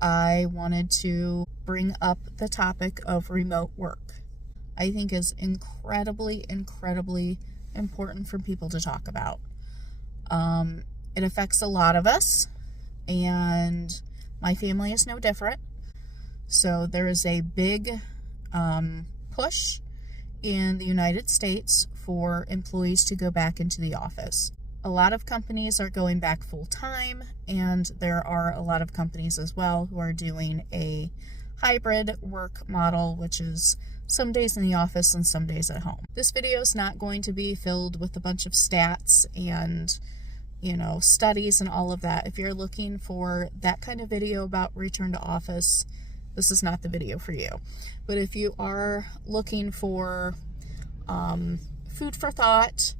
I wanted to bring up the topic of remote work. I think is incredibly important for people to talk about. It affects a lot of us, and my family is no different. So there is a big push in the United States for employees to go back into the office. A lot of companies are going back full time, and there are a lot of companies as well who are doing a hybrid work model, which is some days in the office and some days at home. This video is not going to be filled with a bunch of stats and studies and all of that. If you're looking for that kind of video about return to office, this is not the video for you. But if you are looking for food for thought,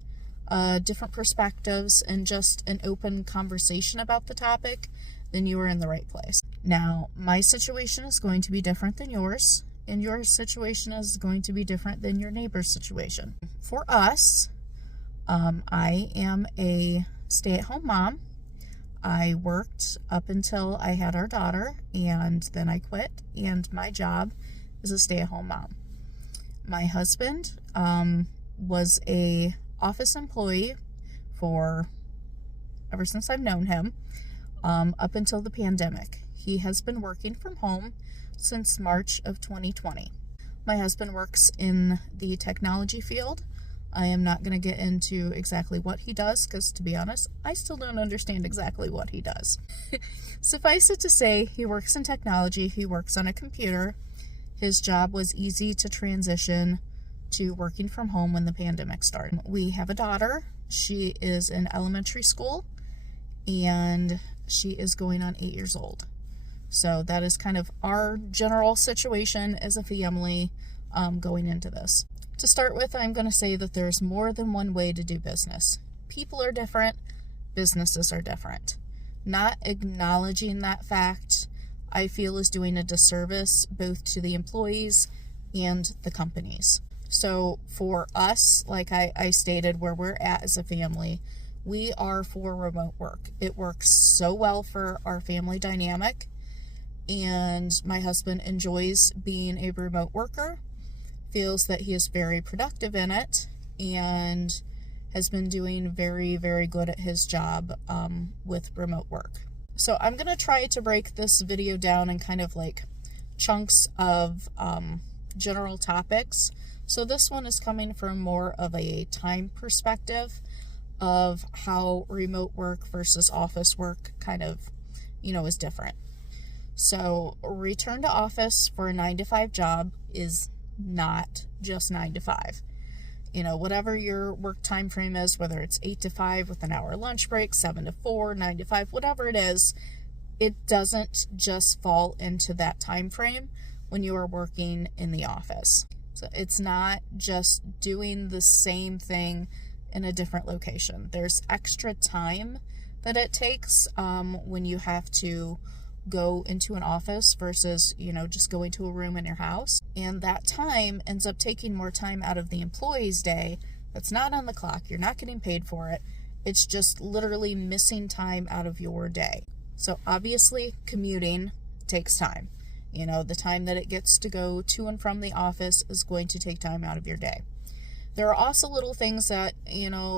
different perspectives, and just an open conversation about the topic, then you are in the right place. Now, my situation is going to be different than yours, and your situation is going to be different than your neighbor's situation. For us, I am a stay-at-home mom. I worked up until I had our daughter, and then I quit, and my job is a stay-at-home mom. My husband was a office employee for ever since I've known him, up until the pandemic. He has been working from home since March of 2020. My husband works in the technology field. I am not going to get into exactly what he does because, to be honest, I still don't understand exactly what he does. Suffice it to say, he works in technology. He works on a computer. His job was easy to transition to working from home when the pandemic started. We have a daughter. She is in elementary school, and she is going on 8 years old. So that is kind of our general situation as a family going into this. To start with, I'm going to say that there's more than one way to do business. People are different, businesses are different. Not acknowledging that fact, I feel, is doing a disservice both to the employees and the companies. So for us, like I stated, where we're at as a family, we are for remote work. It works so well for our family dynamic, and my husband enjoys being a remote worker, feels that he is very productive in it, and has been doing very good at his job with remote work. So I'm going to try to break this video down in kind of like chunks of general topics. So this one is coming from more of a time perspective of how remote work versus office work kind of, is different. So return to office for a 9-to-5 job is not just 9 to 5. Whatever your work time frame is, whether it's 8 to 5 with an hour lunch break, 7 to 4, 9 to 5, whatever it is, it doesn't just fall into that time frame when you are working in the office. So it's not just doing the same thing in a different location. There's extra time that it takes when you have to go into an office versus, just going to a room in your house. And that time ends up taking more time out of the employee's day. That's not on the clock. You're not getting paid for it. It's just literally missing time out of your day. So obviously commuting takes time. The time that it gets to go to and from the office is going to take time out of your day. There are also little things that,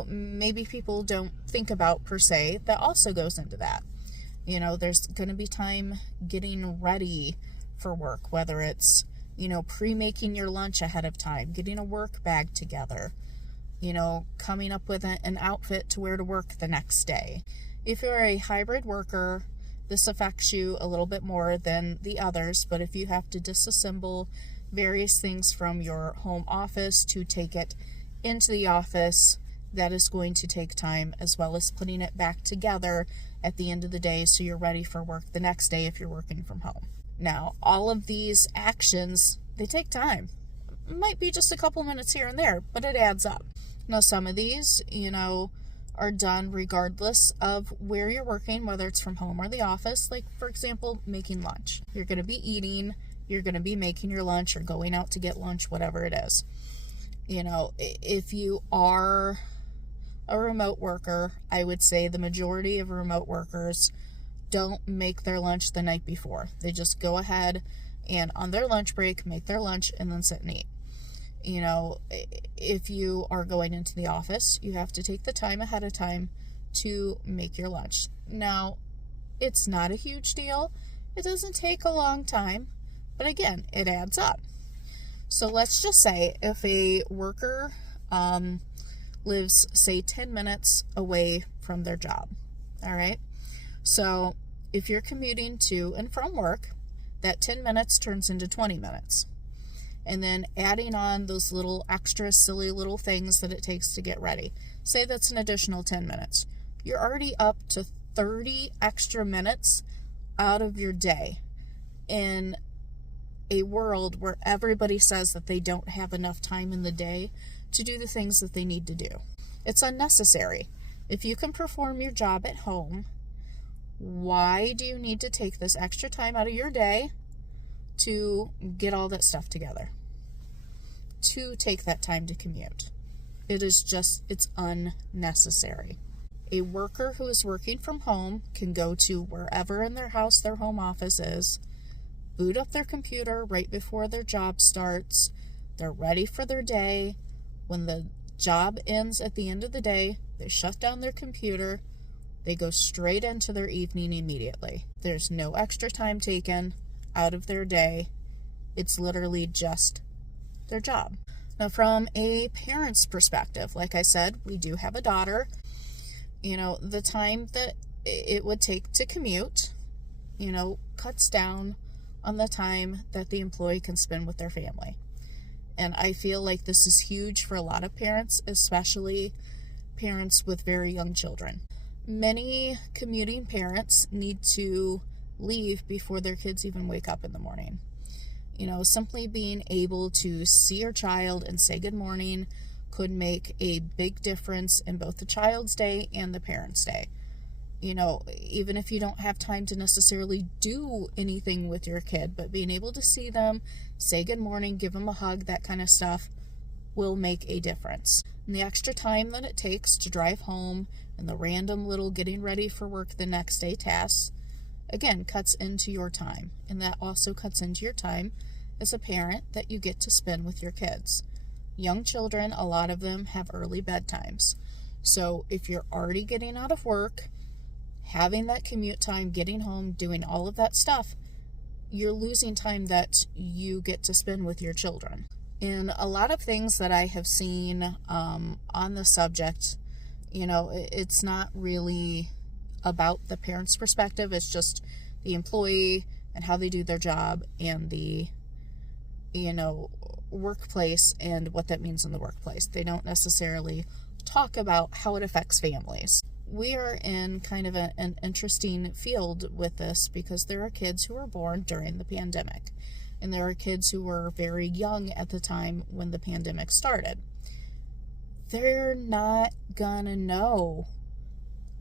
maybe people don't think about per se that also goes into that. There's going to be time getting ready for work, whether it's, pre-making your lunch ahead of time, getting a work bag together, coming up with an outfit to wear to work the next day. If you're a hybrid worker, this affects you a little bit more than the others, but if you have to disassemble various things from your home office to take it into the office, that is going to take time, as well as putting it back together at the end of the day so you're ready for work the next day if you're working from home. Now, all of these actions, they take time. It might be just a couple minutes here and there, but it adds up. Now, some of these, are done regardless of where you're working, whether it's from home or the office. Like, for example, making lunch. You're going to be eating, you're going to be making your lunch or going out to get lunch, whatever it is. If you are a remote worker, I would say the majority of remote workers don't make their lunch the night before. They just go ahead and on their lunch break, make their lunch and then sit and eat. You know, if you are going into the office, you have to take the time ahead of time to make your lunch. Now, it's not a huge deal. It doesn't take a long time, but again, it adds up. So let's just say if a worker lives, say, 10 minutes away from their job, all right? So if you're commuting to and from work, that 10 minutes turns into 20 minutes. And then adding on those little extra silly little things that it takes to get ready. Say that's an additional 10 minutes. You're already up to 30 extra minutes out of your day in a world where everybody says that they don't have enough time in the day to do the things that they need to do. It's unnecessary. If you can perform your job at home, why do you need to take this extra time out of your day to get all that stuff together? To take that time to commute. It's unnecessary. A worker who is working from home can go to wherever in their house their home office is, boot up their computer right before their job starts. They're ready for their day. When the job ends at the end of the day, they shut down their computer. They go straight into their evening immediately. There's no extra time taken out of their day. It's literally just their job. Now, from a parent's perspective, like I said, we do have a daughter. You know, the time that it would take to commute, you know, cuts down on the time that the employee can spend with their family. And I feel like this is huge for a lot of parents, especially parents with very young children. Many commuting parents need to leave before their kids even wake up in the morning. You know, simply being able to see your child and say good morning could make a big difference in both the child's day and the parent's day. You know, even if you don't have time to necessarily do anything with your kid, but being able to see them, say good morning, give them a hug, that kind of stuff will make a difference. And the extra time that it takes to drive home and the random little getting ready for work the next day tasks, again, cuts into your time. And that also cuts into your time as a parent that you get to spend with your kids. Young children, a lot of them have early bedtimes. So if you're already getting out of work, having that commute time, getting home, doing all of that stuff, you're losing time that you get to spend with your children. And a lot of things that I have seen on the subject, you know, it's not really about the parent's perspective. It's just the employee and how they do their job and the, you know, workplace and what that means in the workplace. They don't necessarily talk about how it affects families. We are in kind of an interesting field with this because there are kids who were born during the pandemic, and there are kids who were very young at the time when the pandemic started. They're not gonna know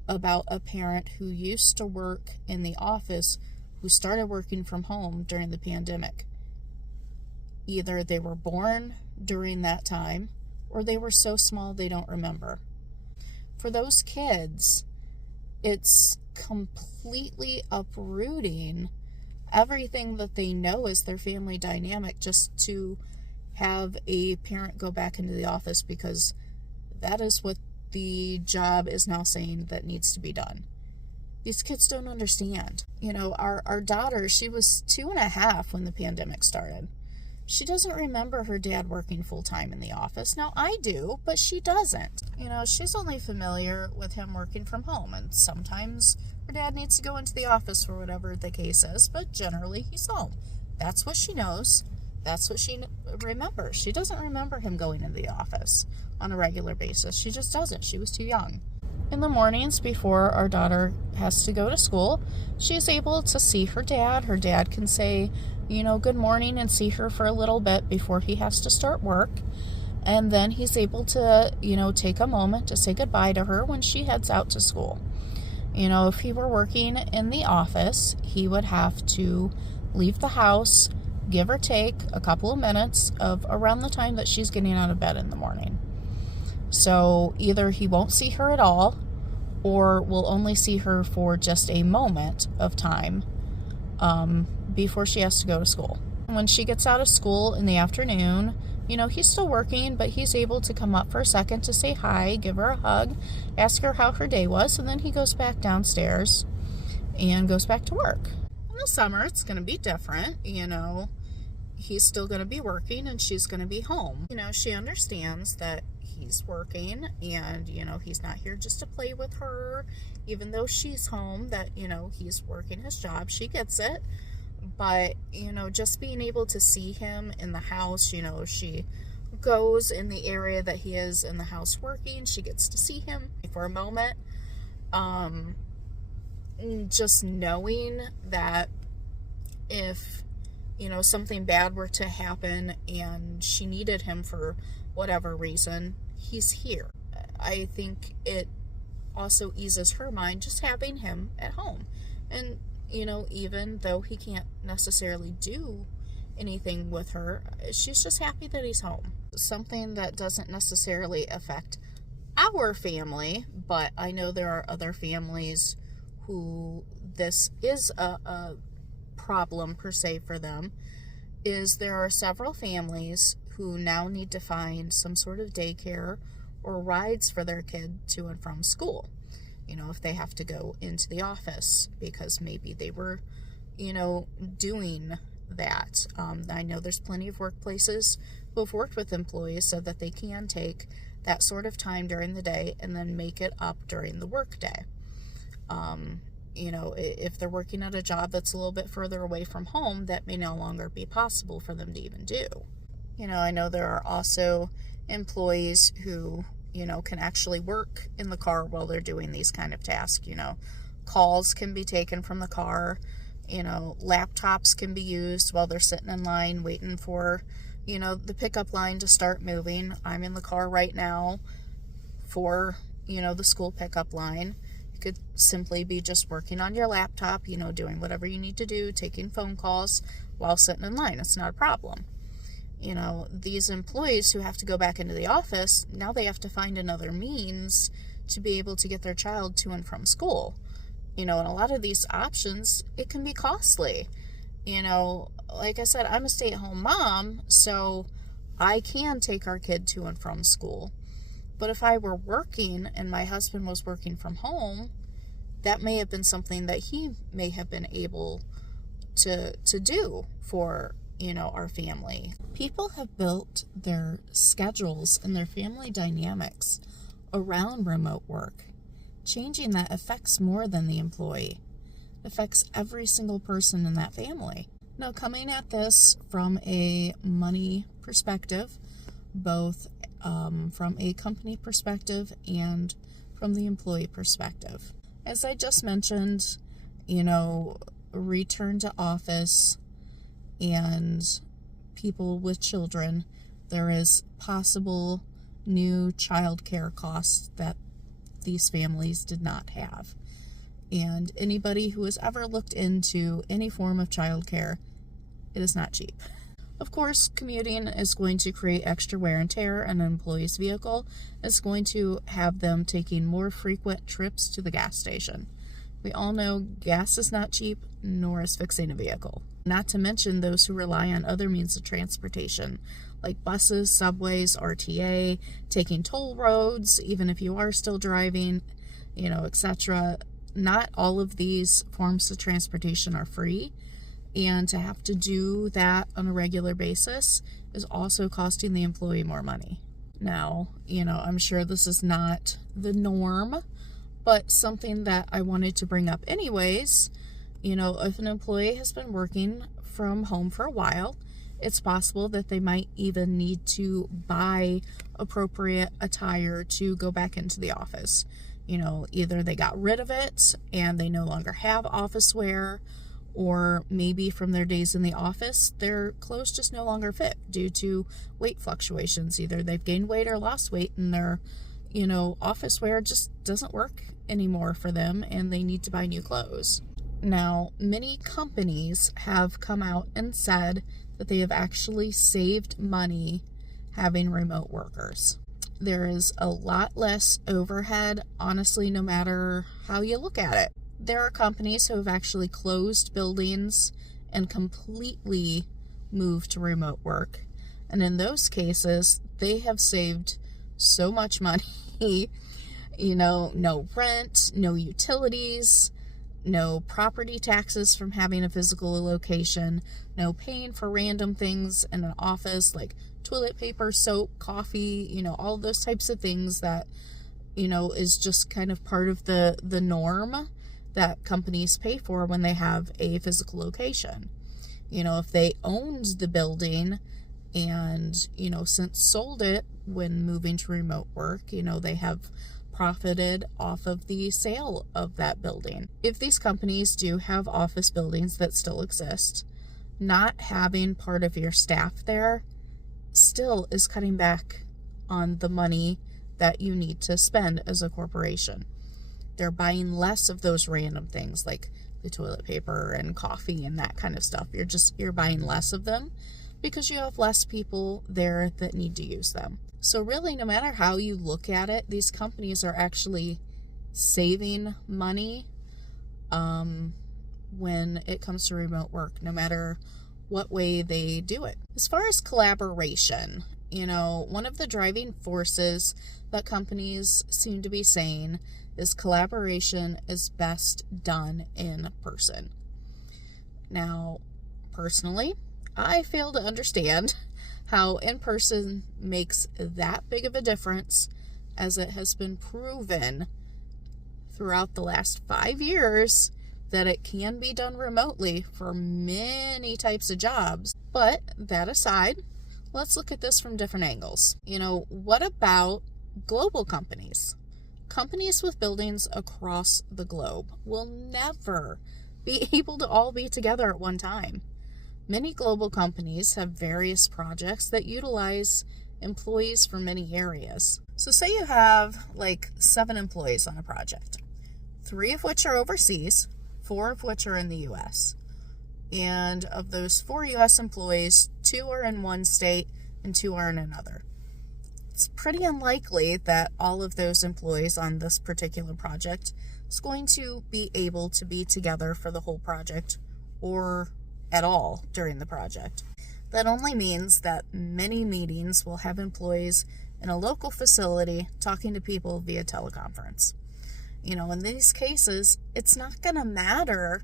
about a parent who used to work in the office who started working from home during the pandemic. Either they were born during that time or they were so small they don't remember. For those kids, it's completely uprooting everything that they know is their family dynamic just to have a parent go back into the office because that is what the job is now saying that needs to be done. These kids don't understand. You know, our daughter, she was 2.5 when the pandemic started. She doesn't remember her dad working full-time in the office. Now, I do, but she doesn't. You know, she's only familiar with him working from home, and sometimes her dad needs to go into the office for whatever the case is, but generally he's home. That's what she knows. That's what she remembers. She doesn't remember him going into the office on a regular basis. She just doesn't. She was too young. In the mornings before our daughter has to go to school, she's able to see her dad. Her dad can say, you know, good morning and see her for a little bit before he has to start work. And then he's able to, you know, take a moment to say goodbye to her when she heads out to school. You know, if he were working in the office, he would have to leave the house, give or take a couple of minutes of around the time that she's getting out of bed in the morning. So either he won't see her at all, or will only see her for just a moment of time before she has to go to school. When she gets out of school in the afternoon, he's still working, but he's able to come up for a second to say hi, give her a hug, ask her how her day was, and then he goes back downstairs and goes back to work. In the summer, it's going to be different. He's still going to be working and she's going to be home. She understands that he's working and, he's not here just to play with her, even though she's home, that, he's working his job. She gets it. But, just being able to see him in the house, she goes in the area that he is in the house working. She gets to see him for a moment. Just knowing that if, something bad were to happen and she needed him for whatever reason, he's here. I think it also eases her mind just having him at home. And, even though he can't necessarily do anything with her, she's just happy that he's home. Something that doesn't necessarily affect our family, but I know there are other families who this is a problem per se for them, is there are several families who now need to find some sort of daycare or rides for their kid to and from school. If they have to go into the office because maybe they were, doing that. I know there's plenty of workplaces who have worked with employees so that they can take that sort of time during the day and then make it up during the work day. If they're working at a job that's a little bit further away from home, that may no longer be possible for them to even do. I know there are also employees who, can actually work in the car while they're doing these kind of tasks. Calls can be taken from the car. Laptops can be used while they're sitting in line waiting for, the pickup line to start moving. I'm in the car right now for, the school pickup line. You could simply be just working on your laptop, doing whatever you need to do, taking phone calls while sitting in line. It's not a problem. These employees who have to go back into the office, now they have to find another means to be able to get their child to and from school. And a lot of these options, it can be costly. Like I said, I'm a stay-at-home mom, so I can take our kid to and from school. But if I were working and my husband was working from home, that may have been something that he may have been able to do for our family. People have built their schedules and their family dynamics around remote work. Changing that affects more than the employee. It affects every single person in that family. Now, coming at this from a money perspective, both from a company perspective and from the employee perspective. As I just mentioned, return to office and people with children, there is possible new child care costs that these families did not have. And anybody who has ever looked into any form of child care, it is not cheap. Of course, commuting is going to create extra wear and tear on an employee's vehicle. It's going to have them taking more frequent trips to the gas station. We all know gas is not cheap, nor is fixing a vehicle. Not to mention those who rely on other means of transportation, like buses, subways, RTA, taking toll roads, even if you are still driving, etc. Not all of these forms of transportation are free, and to have to do that on a regular basis is also costing the employee more money. Now, I'm sure this is not the norm, but something that I wanted to bring up anyways. If an employee has been working from home for a while, it's possible that they might even need to buy appropriate attire to go back into the office. Either they got rid of it and they no longer have office wear, or maybe from their days in the office, their clothes just no longer fit due to weight fluctuations. Either they've gained weight or lost weight and their, office wear just doesn't work anymore for them and they need to buy new clothes. Now, many companies have come out and said that they have actually saved money having remote workers. There is a lot less overhead, honestly, no matter how you look at it. There are companies who have actually closed buildings and completely moved to remote work. And in those cases, they have saved so much money. No rent, no utilities, no property taxes from having a physical location, no paying for random things in an office like toilet paper, soap, coffee, all those types of things that, is just kind of part of the norm that companies pay for when they have a physical location. If they owned the building and, since sold it when moving to remote work, they have profited off of the sale of that building. If these companies do have office buildings that still exist, not having part of your staff there still is cutting back on the money that you need to spend as a corporation. They're buying less of those random things like the toilet paper and coffee and that kind of stuff. You're buying less of them because you have less people there that need to use them. So really, no matter how you look at it, these companies are actually saving money when it comes to remote work, no matter what way they do it. As far as collaboration, one of the driving forces that companies seem to be saying is collaboration is best done in person. Now, personally, I fail to understand how in-person makes that big of a difference, as it has been proven throughout the last 5 years that it can be done remotely for many types of jobs. But that aside, let's look at this from different angles. What about global companies? Companies with buildings across the globe will never be able to all be together at one time. Many global companies have various projects that utilize employees from many areas. So say you have 7 employees on a project, 3 of which are overseas, 4 of which are in the US. And of those 4 US employees, 2 are in one state and 2 are in another. It's pretty unlikely that all of those employees on this particular project is going to be able to be together for the whole project or at all during the project. That only means that many meetings will have employees in a local facility talking to people via teleconference. In these cases, it's not going to matter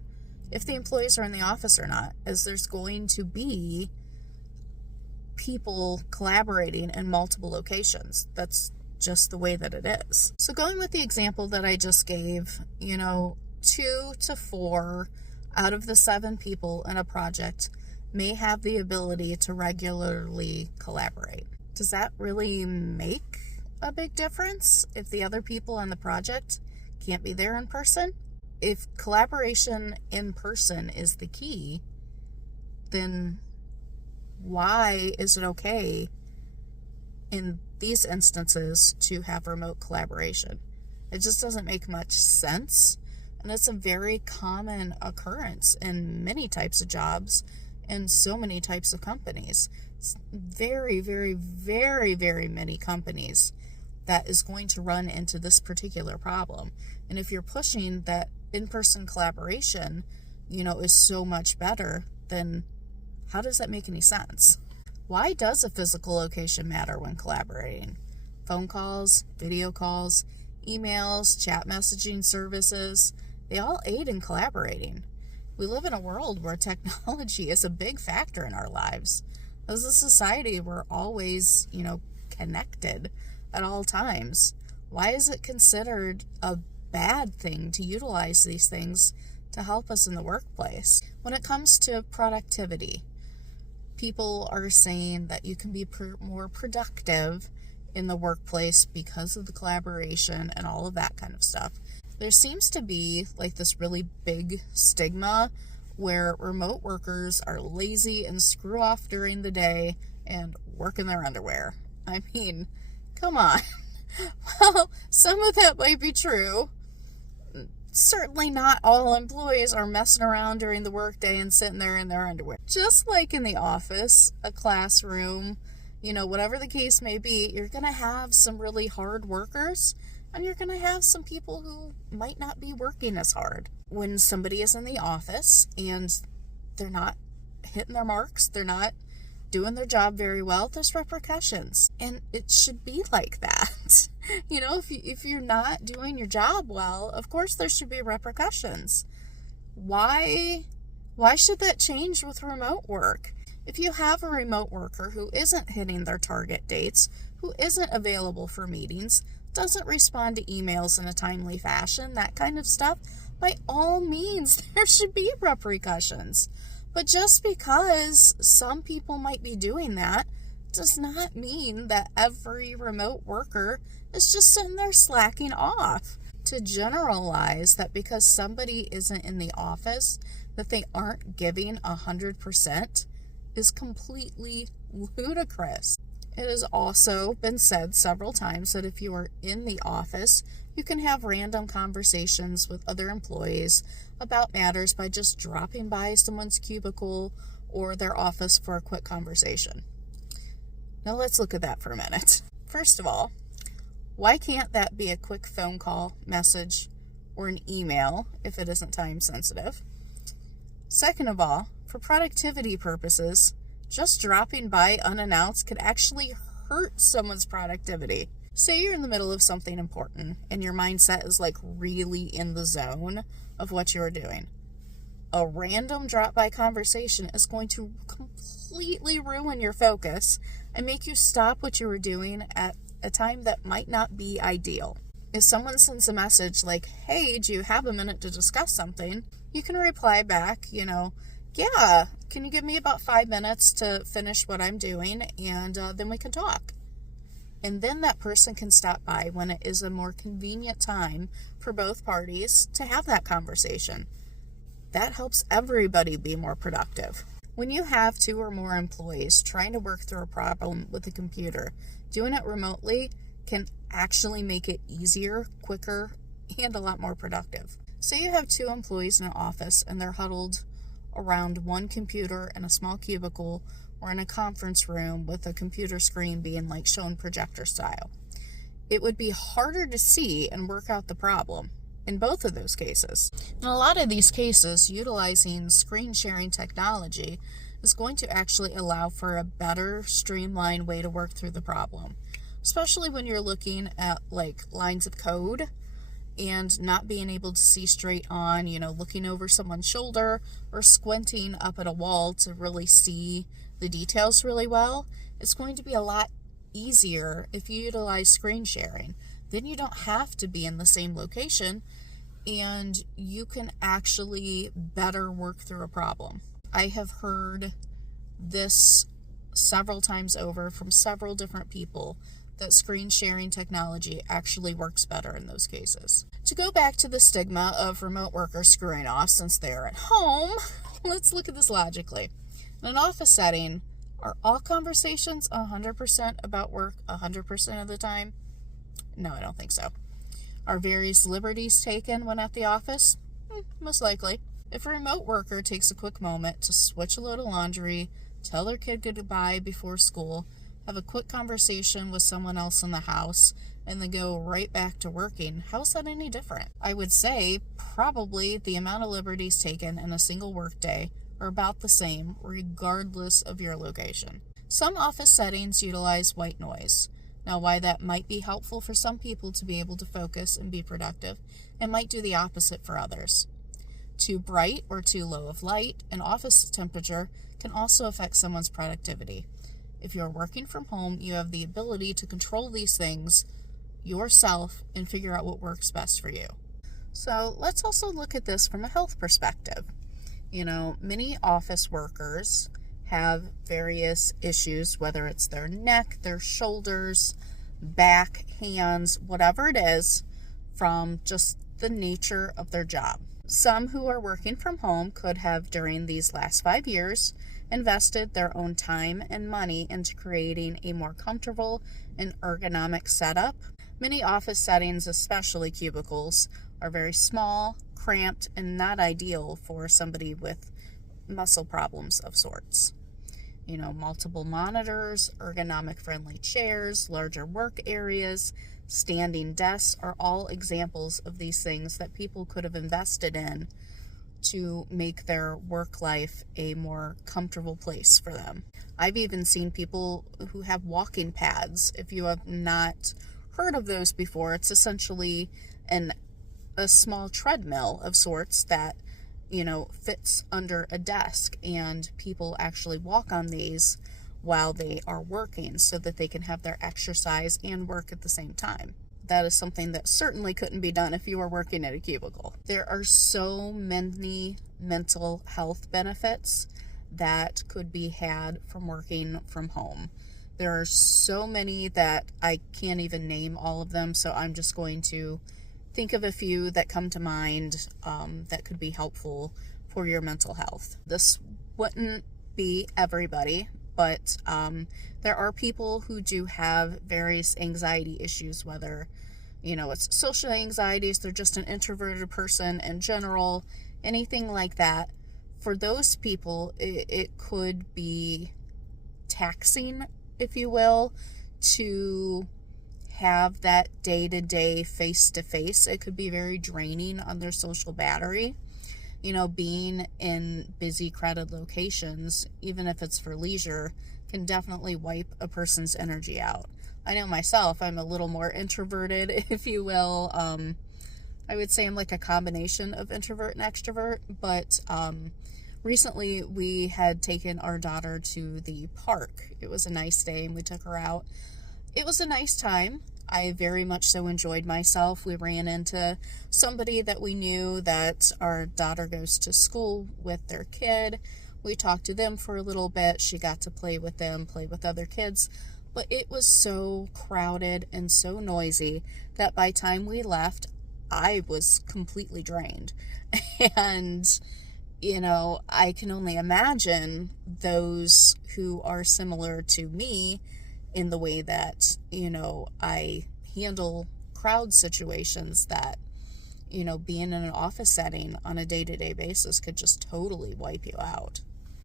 if the employees are in the office or not, as there's going to be people collaborating in multiple locations. That's just the way that it is. So going with the example that I just gave, 2 to 4 out of the 7 people in a project may have the ability to regularly collaborate. Does that really make a big difference if the other people on the project can't be there in person? If collaboration in person is the key, then why is it okay in these instances to have remote collaboration? It just doesn't make much sense. And it's a very common occurrence in many types of jobs and so many types of companies. It's very, very, very, very many companies that is going to run into this particular problem. And if you're pushing that in-person collaboration, is so much better, then how does that make any sense? Why does a physical location matter when collaborating? Phone calls, video calls, emails, chat messaging services, they all aid in collaborating. We live in a world where technology is a big factor in our lives. As a society, we're always, connected at all times. Why is it considered a bad thing to utilize these things to help us in the workplace? When it comes to productivity, people are saying that you can be more productive in the workplace because of the collaboration and all of that kind of stuff. There seems to be this really big stigma where remote workers are lazy and screw off during the day and work in their underwear. I mean, come on. Well, some of that might be true. Certainly not all employees are messing around during the workday and sitting there in their underwear. Just like in the office, a classroom, Whatever the case may be, you're going to have some really hard workers, and you're going to have some people who might not be working as hard. When somebody is in the office and they're not hitting their marks, they're not doing their job very well, there's repercussions. And it should be like that. If you're not doing your job well, of course there should be repercussions. Why should that change with remote work? If you have a remote worker who isn't hitting their target dates, who isn't available for meetings, doesn't respond to emails in a timely fashion, that kind of stuff, by all means, there should be repercussions. But just because some people might be doing that does not mean that every remote worker is just sitting there slacking off. To generalize that because somebody isn't in the office, that they aren't giving 100% is completely ludicrous. It has also been said several times that if you are in the office, you can have random conversations with other employees about matters by just dropping by someone's cubicle or their office for a quick conversation. Now let's look at that for a minute. First of all, why can't that be a quick phone call, message, or an email if it isn't time sensitive? Second of all, for productivity purposes, just dropping by unannounced could actually hurt someone's productivity. Say you're in the middle of something important and your mindset is like really in the zone of what you're doing. A random drop-by conversation is going to completely ruin your focus and make you stop what you were doing at a time that might not be ideal. If someone sends a message like, hey, do you have a minute to discuss something? You can reply back, yeah, can you give me about 5 minutes to finish what I'm doing, and then we can talk. And then that person can stop by when it is a more convenient time for both parties to have that conversation. That helps everybody be more productive. When you have 2 or more employees trying to work through a problem with a computer, doing it remotely can actually make it easier, quicker, and a lot more productive. Say you have 2 employees in an office and they're huddled around one computer in a small cubicle or in a conference room with a computer screen being shown projector style. It would be harder to see and work out the problem in both of those cases. In a lot of these cases, utilizing screen sharing technology is going to actually allow for a better, streamlined way to work through the problem, especially when you're looking at lines of code and not being able to see straight on, looking over someone's shoulder or squinting up at a wall to really see the details really well. It's going to be a lot easier if you utilize screen sharing. Then you don't have to be in the same location and you can actually better work through a problem. I have heard this several times over from several different people that screen sharing technology actually works better in those cases. To go back to the stigma of remote workers screwing off since they're at home, let's look at this logically. In an office setting, are all conversations 100% about work 100% of the time? No, I don't think so. Are various liberties taken when at the office? Most likely. If a remote worker takes a quick moment to switch a load of laundry, tell their kid goodbye before school, have a quick conversation with someone else in the house, and then go right back to working, how is that any different? I would say probably the amount of liberties taken in a single workday are about the same, regardless of your location. Some office settings utilize white noise. Now, why that might be helpful for some people to be able to focus and be productive, it might do the opposite for others. Too bright or too low of light and office temperature can also affect someone's productivity. If you're working from home, you have the ability to control these things yourself and figure out what works best for you. So let's also look at this from a health perspective. Many office workers have various issues, whether it's their neck, their shoulders, back, hands, whatever it is, from just the nature of their job. Some who are working from home could have, during these last 5 years, invested their own time and money into creating a more comfortable and ergonomic setup. Many office settings, especially cubicles, are very small, cramped, and not ideal for somebody with muscle problems of sorts. multiple monitors, ergonomic friendly chairs, larger work areas, standing desks are all examples of these things that people could have invested in to make their work life a more comfortable place for them. I've even seen people who have walking pads. If you have not heard of those before, it's essentially a small treadmill of sorts that fits under a desk, and people actually walk on these while they are working so that they can have their exercise and work at the same time. That is something that certainly couldn't be done if you were working at a cubicle. There are so many mental health benefits that could be had from working from home. There are so many that I can't even name all of them, so I'm just going to think of a few that come to mind that could be helpful for your mental health. This wouldn't be everybody, but there are people who do have various anxiety issues, whether it's social anxieties, they're just an introverted person in general, anything like that. For those people, it could be taxing, if you will, to have that day-to-day face-to-face. It could be very draining on their social battery. Being in busy, crowded locations, even if it's for leisure, can definitely wipe a person's energy out. I know myself, I'm a little more introverted, if you will. I would say I'm like a combination of introvert and extrovert, but recently we had taken our daughter to the park. It was a nice day and we took her out. It was a nice time. I very much so enjoyed myself. We ran into somebody that we knew that our daughter goes to school with their kid. We talked to them for a little bit. She got to play with them, play with other kids. But it was so crowded and so noisy that by the time we left, I was completely drained. And, I can only imagine those who are similar to me in the way that, I handle crowd situations, that, being in an office setting on a day-to-day basis could just totally wipe you out.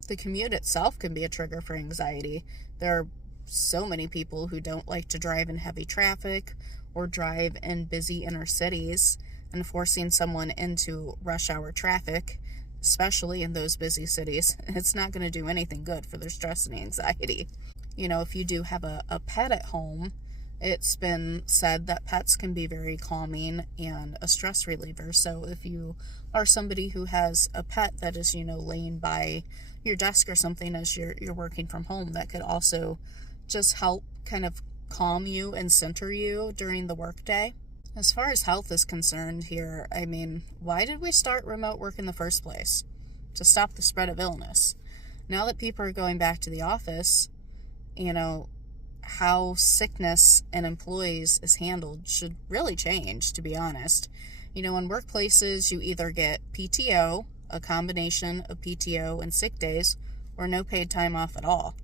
The commute itself can be a trigger for anxiety. There are so many people who don't like to drive in heavy traffic or drive in busy inner cities, and forcing someone into rush hour traffic, especially in those busy cities, it's not going to do anything good for their stress and anxiety. If you do have a pet at home, it's been said that pets can be very calming and a stress reliever. So if you are somebody who has a pet that is, laying by your desk or something as you're working from home, that could also just help kind of calm you and center you during the workday. As far as health is concerned here, why did we start remote work in the first place? To stop the spread of illness. Now that people are going back to the office, how sickness in employees is handled should really change, to be honest. In workplaces, you either get PTO, a combination of PTO and sick days, or no paid time off at all.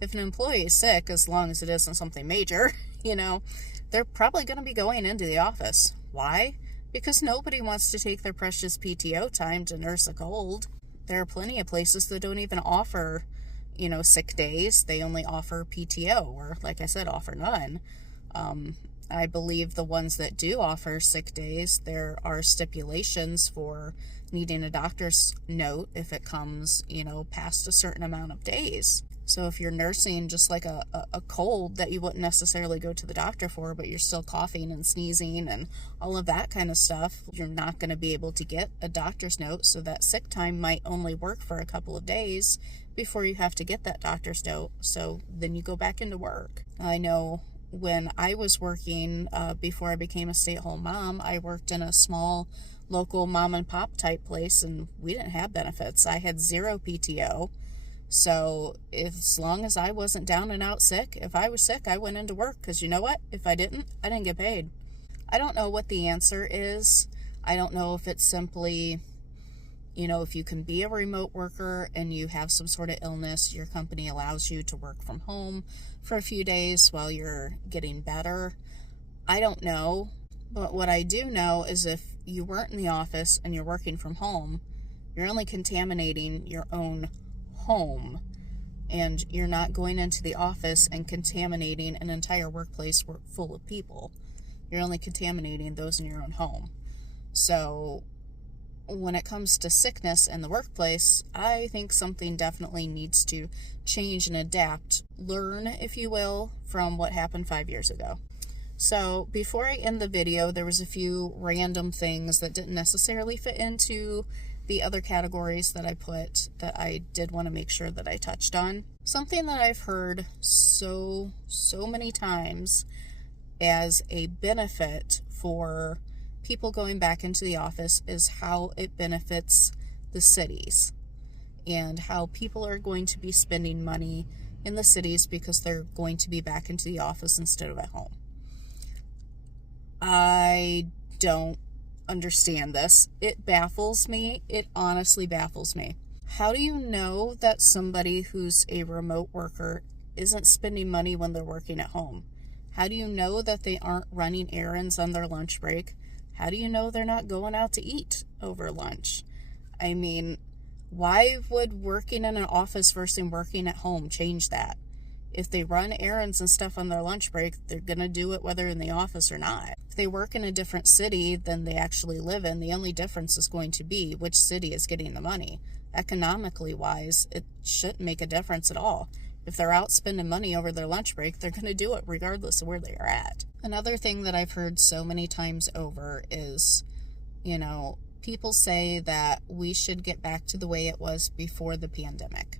If an employee is sick, as long as it isn't something major, they're probably going to be going into the office. Why? Because nobody wants to take their precious PTO time to nurse a cold. There are plenty of places that don't even offer, sick days. They only offer PTO, or, like I said, offer none. I believe the ones that do offer sick days, there are stipulations for needing a doctor's note if it comes, past a certain amount of days. So if you're nursing just like a cold that you wouldn't necessarily go to the doctor for, but you're still coughing and sneezing and all of that kind of stuff, you're not going to be able to get a doctor's note. So that sick time might only work for a couple of days before you have to get that doctor's note. So then you go back into work. I know when I was working, before I became a stay-at-home mom, I worked in a small local mom and pop type place, and we didn't have benefits. I had 0 PTO. So as long as I wasn't down and out sick, if I was sick, I went into work, because you know what? If I didn't get paid. I don't know what the answer is. I don't know if it's simply, if you can be a remote worker and you have some sort of illness, your company allows you to work from home for a few days while you're getting better. I don't know. But what I do know is if you weren't in the office and you're working from home, you're only contaminating your own home. and you're not going into the office and contaminating an entire workplace full of people. You're only contaminating those in your own home. So when it comes to sickness in the workplace, I think something definitely needs to change and adapt. Learn, if you will, from what happened 5 years ago. So before I end the video, there was a few random things that didn't necessarily fit into the other categories that I put that I did want to make sure that I touched on. Something that I've heard so many times as a benefit for people going back into the office is how it benefits the cities and how people are going to be spending money in the cities because they're going to be back into the office instead of at home. I don't understand this. It baffles me. It honestly baffles me. How do you know that somebody who's a remote worker isn't spending money when they're working at home? How do you know that they aren't running errands on their lunch break? How do you know they're not going out to eat over lunch? I mean, why would working in an office versus working at home change that? If they run errands and stuff on their lunch break, they're going to do it whether in the office or not. If they work in a different city than they actually live in, the only difference is going to be which city is getting the money. Economically wise, it shouldn't make a difference at all. If they're out spending money over their lunch break, they're going to do it regardless of where they are at. Another thing that I've heard so many times over is, people say that we should get back to the way it was before the pandemic.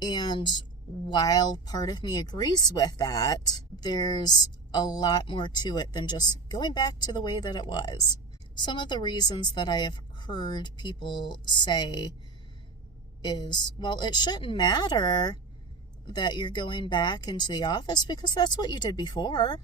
And while part of me agrees with that, there's a lot more to it than just going back to the way that it was. Some of the reasons that I have heard people say is, well, it shouldn't matter that you're going back into the office because that's what you did before.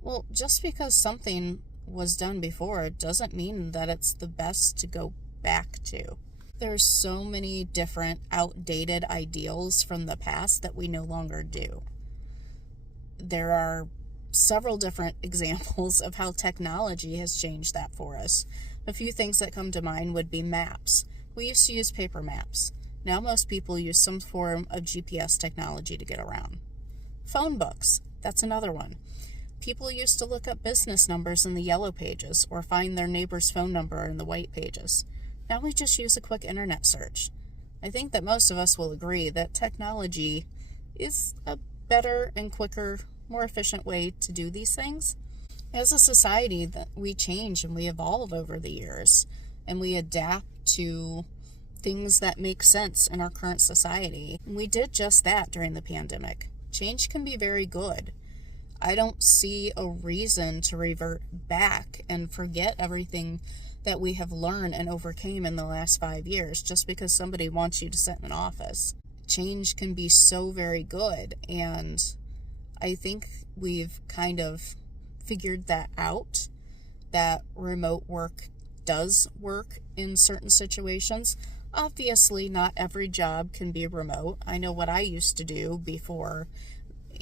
Well, just because something was done before doesn't mean that it's the best to go back to. There's so many different outdated ideals from the past that we no longer do. There are several different examples of how technology has changed that for us. A few things that come to mind would be maps. We used to use paper maps. Now most people use some form of GPS technology to get around. Phone books, that's another one. People used to look up business numbers in the yellow pages or find their neighbor's phone number in the white pages. Now we just use a quick internet search. I think that most of us will agree that technology is a better and quicker, more efficient way to do these things. As a society, that we change and we evolve over the years, and we adapt to things that make sense in our current society. And we did just that during the pandemic. Change can be very good. I don't see a reason to revert back and forget everything that we have learned and overcame in the last 5 years just because somebody wants you to sit in an office. Change can be so very good, and I think we've kind of figured that out, that remote work does work in certain situations. Obviously, not every job can be remote. I know what I used to do before,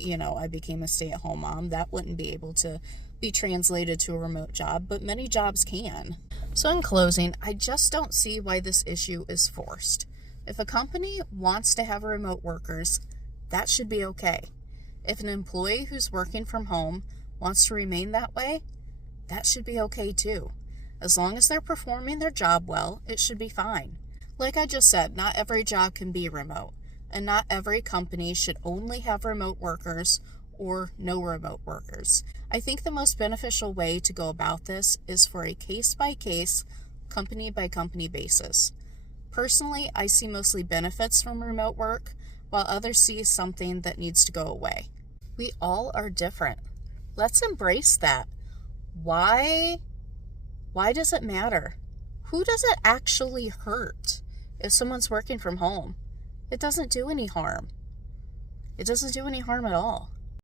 I became a stay-at-home mom. That wouldn't be able to be translated to a remote job, but many jobs can. So in closing, I just don't see why this issue is forced. If a company wants to have remote workers, that should be okay. If an employee who's working from home wants to remain that way, that should be okay too. As long as they're performing their job well, it should be fine. Like I just said, not every job can be remote, and not every company should only have remote workers or no remote workers. I think the most beneficial way to go about this is for a case-by-case, company-by-company basis. Personally, I see mostly benefits from remote work, while others see something that needs to go away. We all are different. Let's embrace that. Why does it matter? Who does it actually hurt if someone's working from home? It doesn't do any harm. It doesn't do any harm at all.